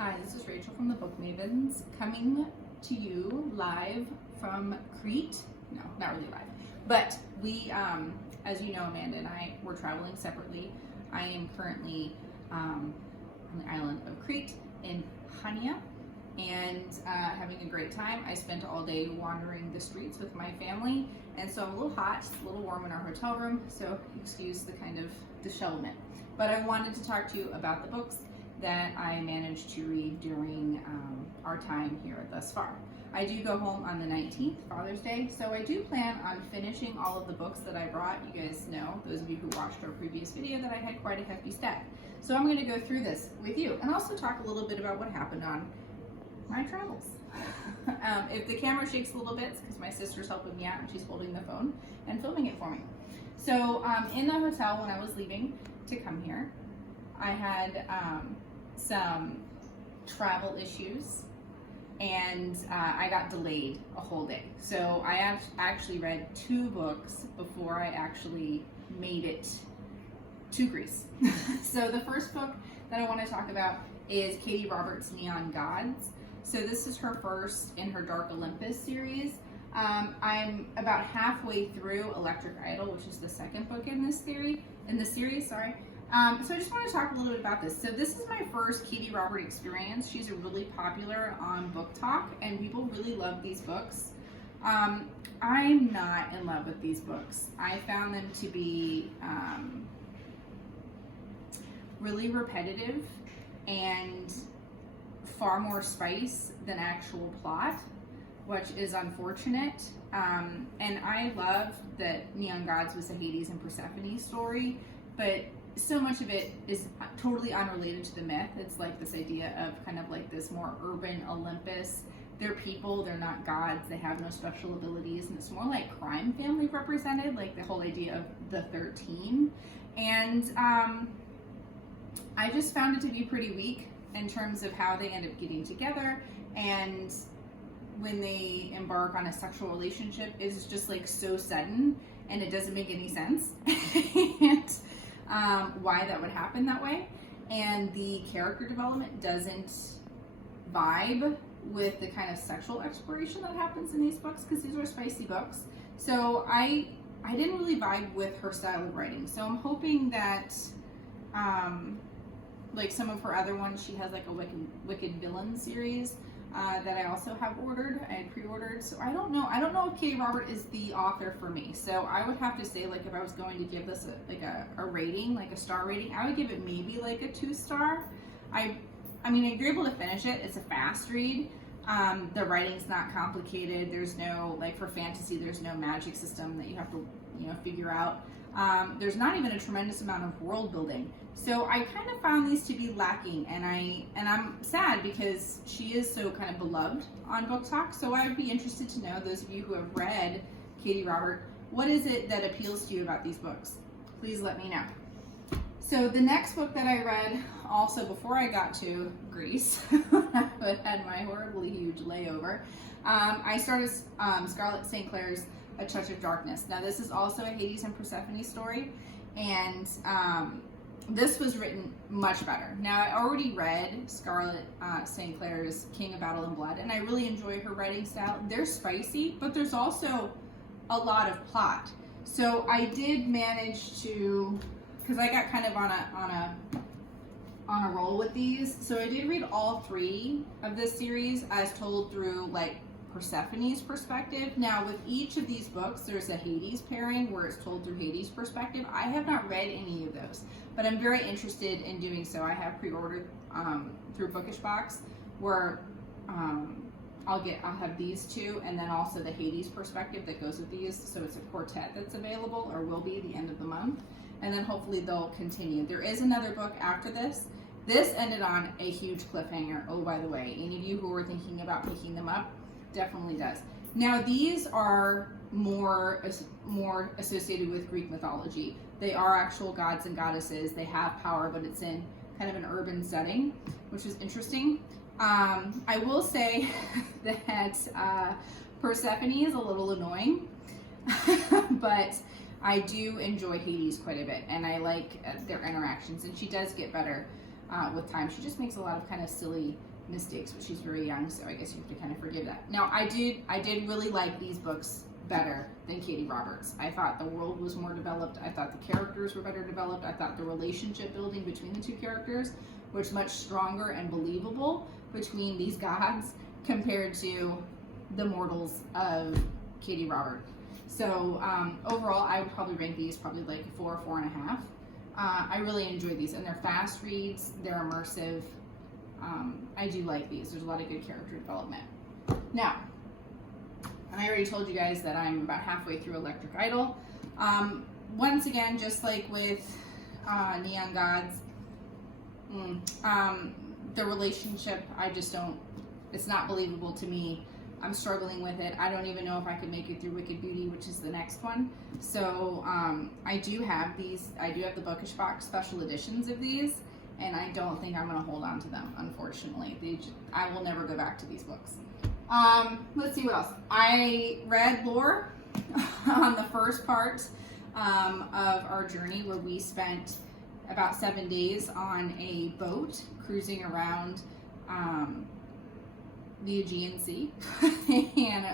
Hi, this is Rachel from the Book Mavens, coming to you live from Crete. No, not really live, but we, as you know, Amanda and I were traveling separately. I am currently on the island of Crete in Chania and having a great time. I spent all day wandering the streets with my family, and so I'm a little hot, it's a little warm in our hotel room, so excuse the kind of dishevelment. But I wanted to talk to you about the books that I managed to read during our time here thus far. I do go home on the 19th, Father's Day, so I do plan on finishing all of the books that I brought. You guys know, those of you who watched our previous video, that I had quite a hefty stack. So I'm going to go through this with you and also talk a little bit about what happened on my travels. If the camera shakes a little bit, it's because my sister's helping me out and she's holding the phone and filming it for me. So in the hotel when I was leaving to come here, I had some travel issues and I got delayed a whole day. So I actually read 2 books before I actually made it to Greece. So the first book that I want to talk about is Katie Roberts' Neon Gods. So this is her first in her Dark Olympus series. I'm about halfway through Electric Idol, which is the second book in this series. So I just want to talk a little bit about this. So this is my first Katie Robert experience. She's really popular on Book Talk, and people really love these books. I'm not in love with these books. I found them to be really repetitive and far more spice than actual plot, which is unfortunate. And I love that Neon Gods was a Hades and Persephone story, but so much of it is totally unrelated to the myth. It's like this idea of kind of like this more urban Olympus. They're people, they're not gods, they have no special abilities, and it's more like crime family represented, like the whole idea of the 13. And I just found it to be pretty weak in terms of how they end up getting together, and when they embark on a sexual relationship is just like so sudden and it doesn't make any sense. And why that would happen that way, and the character development doesn't vibe with the kind of sexual exploration that happens in these books, because these are spicy books. So I didn't really vibe with her style of writing. So I'm hoping that like some of her other ones, she has like a Wicked Villain series that I also have ordered. I had pre-ordered. So I don't know if Katie Robert is the author for me. So I would have to say, like, if I was going to give this a rating, like a star rating, I would give it maybe like a 2-star. I mean, if you're able to finish it, it's a fast read. The writing's not complicated. There's no, like for fantasy, there's no magic system that you have to, figure out. There's not even a tremendous amount of world building. So I kind of found these to be lacking, and I'm sad because she is so kind of beloved on Book Talk. So I would be interested to know, those of you who have read Katie Robert, what is it that appeals to you about these books? Please let me know. So the next book that I read, also before I got to Greece, I had my horribly huge layover, I started Scarlett St. Clair's A Touch of Darkness. Now this is also a Hades and Persephone story, and this was written much better. Now I already read Scarlett St. Clair's King of Battle and Blood, and I really enjoy her writing style. They're spicy, but there's also a lot of plot. So I did manage to, because I got kind of on a roll with these, so I did read all 3 of this series as told through like Persephone's perspective. Now with each of these books there's a Hades pairing where it's told through Hades' perspective. I have not read any of those, but I'm very interested in doing so. I have pre-ordered through Bookish Box, where I'll have these 2, and then also the Hades perspective that goes with these. So it's a quartet that's available, or will be at the end of the month, and then hopefully they'll continue. There is another book after this. This ended on a huge cliffhanger. Oh, by the way, any of you who are thinking about picking them up, definitely does. Now these are more associated with Greek mythology. They are actual gods and goddesses. They have power, but it's in kind of an urban setting, which is interesting. I will say that Persephone is a little annoying, but I do enjoy Hades quite a bit, and I like their interactions, and she does get better with time. She just makes a lot of kind of silly mistakes, but she's very young, so I guess you have to kind of forgive that. Now, I did really like these books better than Katie Roberts. I thought the world was more developed. I thought the characters were better developed. I thought the relationship building between the two characters was much stronger and believable between these gods compared to the mortals of Katie Roberts. So overall, I would probably rank these probably like a 4 or 4.5. I really enjoy these, and they're fast reads. They're immersive. I do like these. There's a lot of good character development. Now, I already told you guys that I'm about halfway through Electric Idol. Once again, just like with Neon Gods, the relationship, I just don't, it's not believable to me. I'm struggling with it. I don't even know if I can make it through Wicked Beauty, which is the next one. So I do have these. I do have the Bookish Box special editions of these, and I don't think I'm going to hold on to them, unfortunately. I will never go back to these books. Let's see what else. I read Lore on the first part of our journey, where we spent about 7 days on a boat cruising around the Aegean Sea, and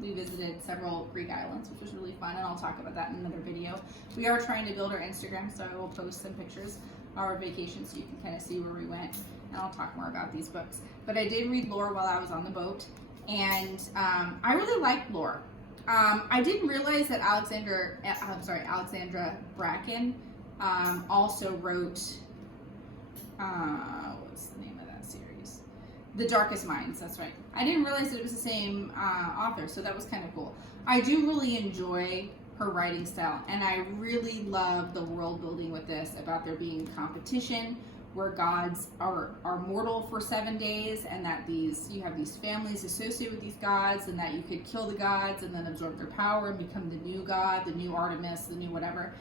we visited several Greek islands, which was really fun, and I'll talk about that in another video. We are trying to build our Instagram, so I will post some pictures of our vacation so you can kind of see where we went, and I'll talk more about these books. But I did read Lore while I was on the boat, and I really liked Lore. I didn't realize that Alexandra Bracken also wrote, what's the name of that series? The Darkest Minds, that's right. I didn't realize that it was the same author, so that was kind of cool. I do really enjoy her writing style, and I really love the world building with this, about there being competition, where gods are mortal for 7 days, and that you have these families associated with these gods, and that you could kill the gods and then absorb their power and become the new god, the new Artemis, the new whatever.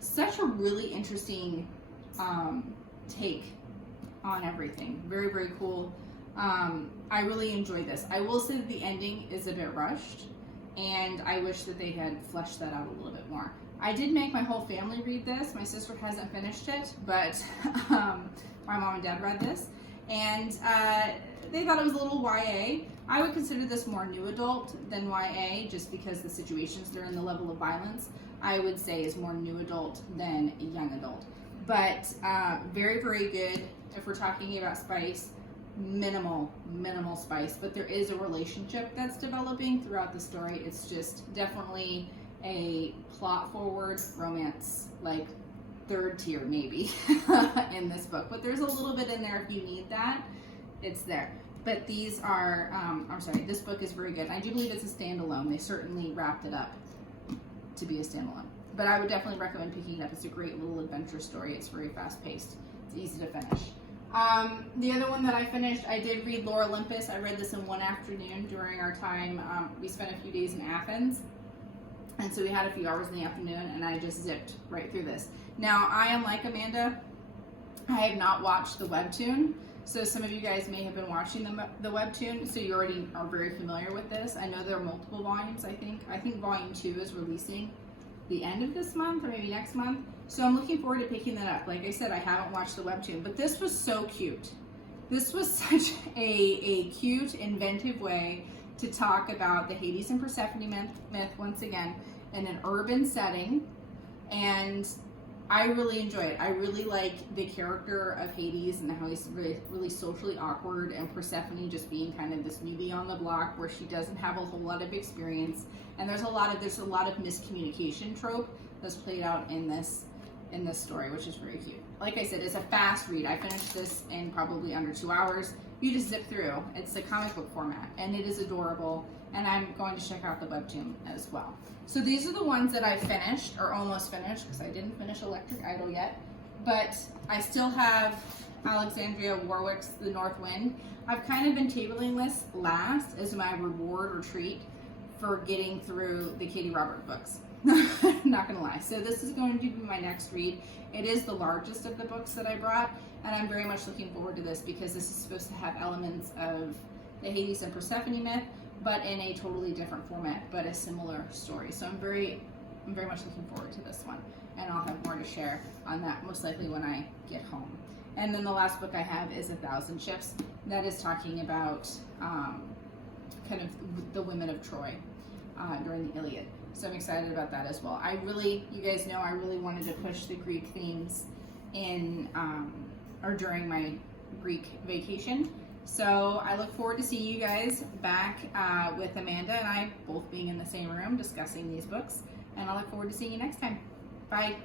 Such a really interesting take on everything. Very, very cool. I really enjoy this. I will say that the ending is a bit rushed, and I wish that they had fleshed that out a little bit more. I did make my whole family read this. My sister hasn't finished it, but my mom and dad read this, and they thought it was a little YA. I would consider this more new adult than YA, just because the situations they're in, the level of violence, I would say is more new adult than young adult. But very, very good. If we're talking about spice, minimal spice, but there is a relationship that's developing throughout the story. It's just definitely a plot forward romance, like 3rd tier maybe in this book, but there's a little bit in there if you need that. It's there. But these are this book is very good. I do believe it's a standalone. They certainly wrapped it up to be a standalone, but I would definitely recommend picking it up. It's a great little adventure story. It's very fast paced. It's easy to finish. The other one that I finished, I did read Lore Olympus. I read this in one afternoon during our time. We spent a few days in Athens, and so we had a few hours in the afternoon, and I just zipped right through this. Now, I am like Amanda. I have not watched the webtoon, so some of you guys may have been watching the webtoon, so you already are very familiar with this. I know there are multiple volumes, I think volume 2 is releasing the end of this month or maybe next month. So I'm looking forward to picking that up. Like I said, I haven't watched the webtoon, but this was so cute. This was such a cute, inventive way to talk about the Hades and Persephone myth once again in an urban setting, and I really enjoy it. I really like the character of Hades and how he's really socially awkward, and Persephone just being kind of this newbie on the block where she doesn't have a whole lot of experience, and there's a lot of miscommunication trope that's played out in this story, which is very cute. Like I said, it's a fast read. I finished this in probably under 2 hours. You just zip through. It's a comic book format, and it is adorable, and I'm going to check out the webtoon as well. So these are the ones that I finished, or almost finished, because I didn't finish Electric Idol yet, but I still have Alexandria Warwick's The North Wind. I've kind of been tabling this last as my reward or treat for getting through the Katie Roberts books. Not gonna lie. So this is going to be my next read. It is the largest of the books that I brought, and I'm very much looking forward to this because this is supposed to have elements of the Hades and Persephone myth, but in a totally different format, but a similar story. So I'm very much looking forward to this one, and I'll have more to share on that most likely when I get home. And then the last book I have is 1,000 Ships. That is talking about kind of the women of Troy during the Iliad. So I'm excited about that as well. You guys know, I really wanted to push the Greek themes in or during my Greek vacation. So I look forward to seeing you guys back with Amanda and I both being in the same room discussing these books. And I look forward to seeing you next time. Bye.